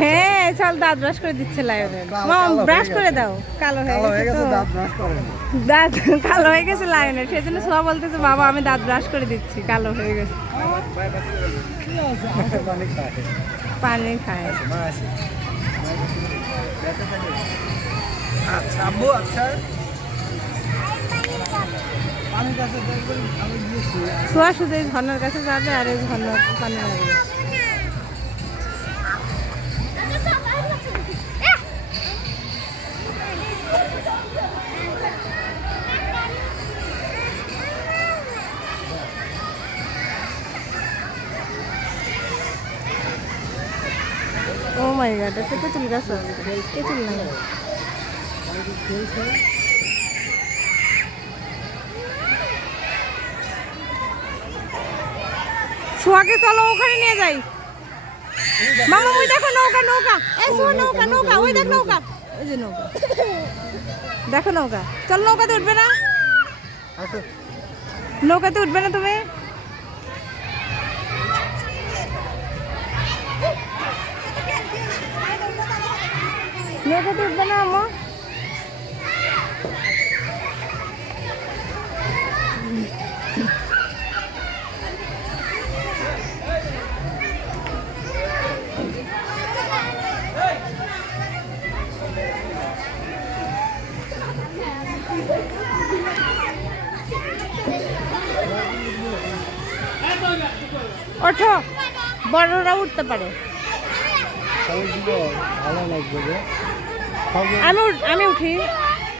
হ্যাঁ চল দাঁত ব্রাশ করে দিচ্ছে লায়নের। মম ব্রাশ করে দাও, কালো হয়ে গেছে তো। দাঁত কালো হয়ে গেছে লায়নের, সেজন্য সোয়া বলতেছে বাবা আমি দাঁত ব্রাশ করে দিচ্ছি, কালো হয়ে গেছে। পানি খায়। সোয়া শুধু এই ঝর্ণার কাছে যাবে আর এই ঝর্ণার পানি লাগবে। ও মাই গড, এটা তেঁতুল গাছ আছে, তেঁতুল নাই। সোয়াকে চলো ওখানে নিয়ে যাই। মামা ওই দেখো নৌকা, নৌকা এই সোয়া নৌকা, নৌকা ওই দেখ নৌকা, ওই যে নৌকা দেখো নৌকা। চল নৌকাতে উঠবে না, নৌকাতে উঠবে না তুমি? নৌকাতে উঠবে না আম্মা? ওঠো, বড়রা উঠতে পারে। আমি উঠি।